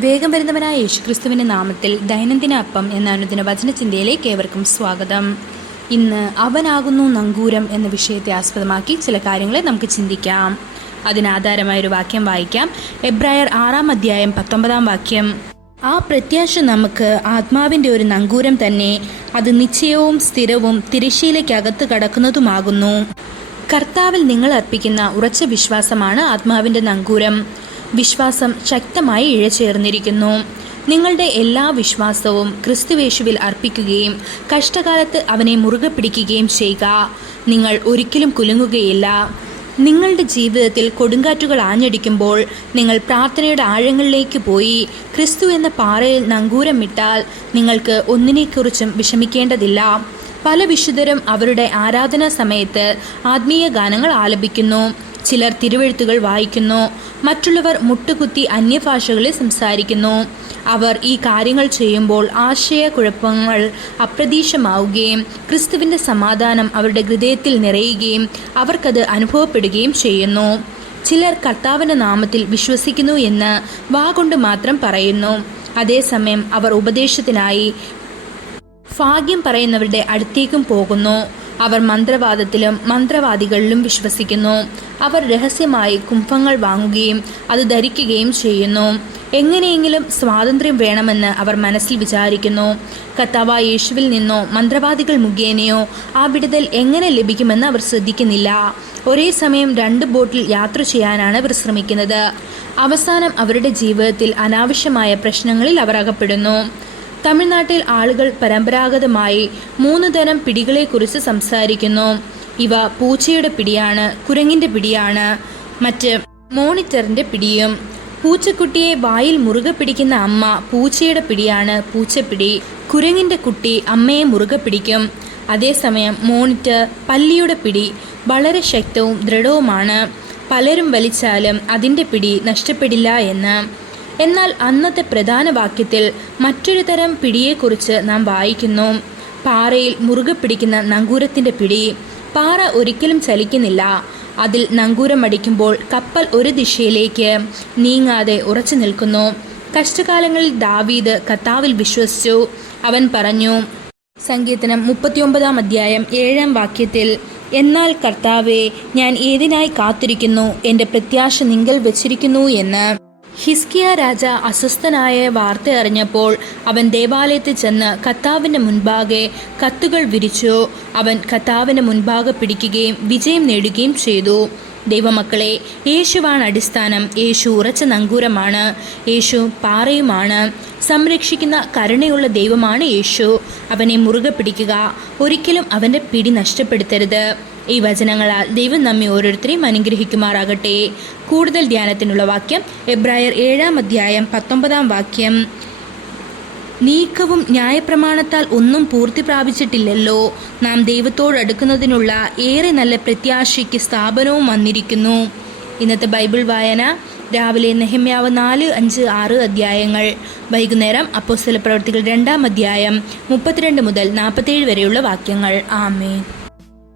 വേഗം വരുന്നവനായ യേശുക്രിസ്തുവിൻ്റെ നാമത്തിൽ ദൈനംദിന അപ്പം എന്ന അനുദിന വചനചിന്തയിലേക്ക് ഏവർക്കും സ്വാഗതം. ഇന്ന് അവനാകുന്നു നങ്കൂരം എന്ന വിഷയത്തെ ആസ്പദമാക്കി ചില കാര്യങ്ങളെ നമുക്ക് ചിന്തിക്കാം. അതിനാധാരമായൊരു വാക്യം വായിക്കാം. എബ്രായർ 6 അധ്യായം 19 വാക്യം. ആ പ്രത്യാശ നമുക്ക് ആത്മാവിൻ്റെ ഒരു നങ്കൂരം തന്നെ, അത് നിശ്ചയവും സ്ഥിരവും തിരശ്ശീലയ്ക്കകത്ത് കടക്കുന്നതുമാകുന്നു. കർത്താവിൽ നിങ്ങൾ അർപ്പിക്കുന്ന ഉറച്ച വിശ്വാസമാണ് ആത്മാവിൻ്റെ നങ്കൂരം. വിശ്വാസം ശക്തമായി ഇഴചേർന്നിരിക്കുന്നു. നിങ്ങളുടെ എല്ലാ വിശ്വാസവും ക്രിസ്തുവേശുവിൽ അർപ്പിക്കുകയും കഷ്ടകാലത്ത് അവനെ മുറുകെ പിടിക്കുകയും ചെയ്യുക. നിങ്ങൾ ഒരിക്കലും കുലുങ്ങുകയില്ല. നിങ്ങളുടെ ജീവിതത്തിൽ കൊടുങ്കാറ്റുകൾ ആഞ്ഞടിക്കുമ്പോൾ നിങ്ങൾ പ്രാർത്ഥനയുടെ ആഴങ്ങളിലേക്ക് പോയി ക്രിസ്തു എന്ന പാറയിൽ നങ്കൂരമിട്ടാൽ നിങ്ങൾക്ക് ഒന്നിനെക്കുറിച്ചും വിഷമിക്കേണ്ടതില്ല. പല വിശുദ്ധരും അവരുടെ ആരാധനാ സമയത്ത് ആത്മീയ ഗാനങ്ങൾ ആലപിക്കുന്നു. ചിലർ തിരുവെഴുത്തുകൾ വായിക്കുന്നു. മറ്റുള്ളവർ മുട്ടുകുത്തി അന്യഭാഷകളിൽ സംസാരിക്കുന്നു. അവർ ഈ കാര്യങ്ങൾ ചെയ്യുമ്പോൾ ആശയക്കുഴപ്പങ്ങൾ അപ്രതീക്ഷിതമാവുകയും ക്രിസ്തുവിൻ്റെ സമാധാനം അവരുടെ ഹൃദയത്തിൽ നിറയുകയും അവർക്കത് അനുഭവപ്പെടുകയും ചെയ്യുന്നു. ചിലർ കർത്താവിൻ്റെ നാമത്തിൽ വിശ്വസിക്കുന്നു എന്ന് വാഗൊണ്ട് മാത്രം പറയുന്നു. അതേസമയം അവർ ഉപദേശത്തിനായി ഭാഗ്യം പറയുന്നവരുടെ അടുത്തേക്കും പോകുന്നു. അവർ മന്ത്രവാദത്തിലും മന്ത്രവാദികളിലും വിശ്വസിക്കുന്നു. അവർ രഹസ്യമായി കുംഭങ്ങൾ വാങ്ങുകയും അത് ധരിക്കുകയും ചെയ്യുന്നു. എങ്ങനെയെങ്കിലും സ്വാതന്ത്ര്യം വേണമെന്ന് അവർ മനസ്സിൽ വിചാരിക്കുന്നു. കർത്താവായ യേശുവിൽ നിന്നോ മന്ത്രവാദികൾ മുഖേനയോ ആ വിടുതൽ എങ്ങനെ ലഭിക്കുമെന്ന് അവർ ശ്രദ്ധിക്കുന്നില്ല. ഒരേ സമയം 2 ബോട്ടിൽ യാത്ര ചെയ്യാനാണ് അവർ ശ്രമിക്കുന്നത്. അവസാനം അവരുടെ ജീവിതത്തിൽ അനാവശ്യമായ പ്രശ്നങ്ങളിൽ അവർ അകപ്പെടുന്നു. തമിഴ്നാട്ടിൽ ആളുകൾ പരമ്പരാഗതമായി 3 തരം പിടികളെക്കുറിച്ച് സംസാരിക്കുന്നു. ഇവ പൂച്ചയുടെ പിടിയാണ്, കുരങ്ങിൻ്റെ പിടിയാണ്, മറ്റ് മോണിറ്ററിൻ്റെ പിടിയും. പൂച്ചക്കുട്ടിയെ വായിൽ മുറുകെ പിടിക്കുന്ന അമ്മ പൂച്ചയുടെ പിടിയാണ്, പൂച്ചപ്പിടി. കുരങ്ങിൻ്റെ കുട്ടി അമ്മയെ മുറുകെ പിടിക്കും. അതേസമയം മോണിറ്റർ പല്ലിയുടെ പിടി വളരെ ശക്തവും ദൃഢവുമാണ്. പലരും വലിച്ചാലും അതിൻ്റെ പിടി നഷ്ടപ്പെടില്ല എന്ന്. എന്നാൽ അന്നത്തെ പ്രധാന വാക്യത്തിൽ മറ്റൊരു തരം പിടിയെക്കുറിച്ച് നാം വായിക്കുന്നു. പാറയിൽ മുറുകെ പിടിക്കുന്ന നങ്കൂരത്തിൻ്റെ പിടി. പാറ ഒരിക്കലും ചലിക്കുന്നില്ല. അതിൽ നങ്കൂരം അടിക്കുമ്പോൾ കപ്പൽ ഒരു ദിശയിലേക്ക് നീങ്ങാതെ ഉറച്ചു നിൽക്കുന്നു. കഷ്ടകാലങ്ങളിൽ ദാവീദ് കർത്താവിൽ വിശ്വസിച്ചു. അവൻ പറഞ്ഞു, സങ്കീർത്തനം 39 അധ്യായം 7 വാക്യത്തിൽ, എന്നാൽ കർത്താവേ, ഞാൻ ഏതിനായി കാത്തിരിക്കുന്നു, എൻ്റെ പ്രത്യാശ നിങ്കൽ വച്ചിരിക്കുന്നു എന്ന്. ഹിസ്കിയ രാജ അസ്വസ്ഥനായ വാർത്ത അറിഞ്ഞപ്പോൾ അവൻ ദേവാലയത്തിൽ ചെന്ന് കർത്താവിൻ്റെ മുൻപാകെ കത്തുകൾ വിരിച്ചു. അവൻ കർത്താവിൻ്റെ മുൻപാകെ പിടിക്കുകയും വിജയം നേടുകയും ചെയ്തു. ദൈവമക്കളെ, യേശുവാണ് അടിസ്ഥാനം. യേശു ഉറച്ച നങ്കൂരമാണ്. യേശു പാറയുമാണ്. സംരക്ഷിക്കുന്ന കരുണയുള്ള ദൈവമാണ് യേശു. അവനെ മുറുകെ പിടിക്കുക. ഒരിക്കലും അവൻ്റെ പിടി നഷ്ടപ്പെടുത്തരുത്. ഈ വചനങ്ങളാൽ ദൈവം നമ്മെ ഓരോരുത്തരെയും അനുഗ്രഹിക്കുമാറാകട്ടെ. കൂടുതൽ ധ്യാനത്തിനുള്ള വാക്യം എബ്രായർ 7 അധ്യായം 19 വാക്യം. നീക്കവും ന്യായപ്രമാണത്താൽ ഒന്നും പൂർത്തി പ്രാപിച്ചിട്ടില്ലല്ലോ. നാം ദൈവത്തോടടുക്കുന്നതിനുള്ള ഏറെ നല്ല പ്രത്യാശയ്ക്ക് സ്ഥാപനവും വന്നിരിക്കുന്നു. ഇന്നത്തെ ബൈബിൾ വായന രാവിലെ നെഹമ്യാവ് 4, 5, 6 അധ്യായങ്ങൾ. വൈകുന്നേരം അപ്പോസ്തല പ്രവൃത്തികൾ 2 അധ്യായം 32 മുതൽ 47 വരെയുള്ള വാക്യങ്ങൾ. ആമേൻ.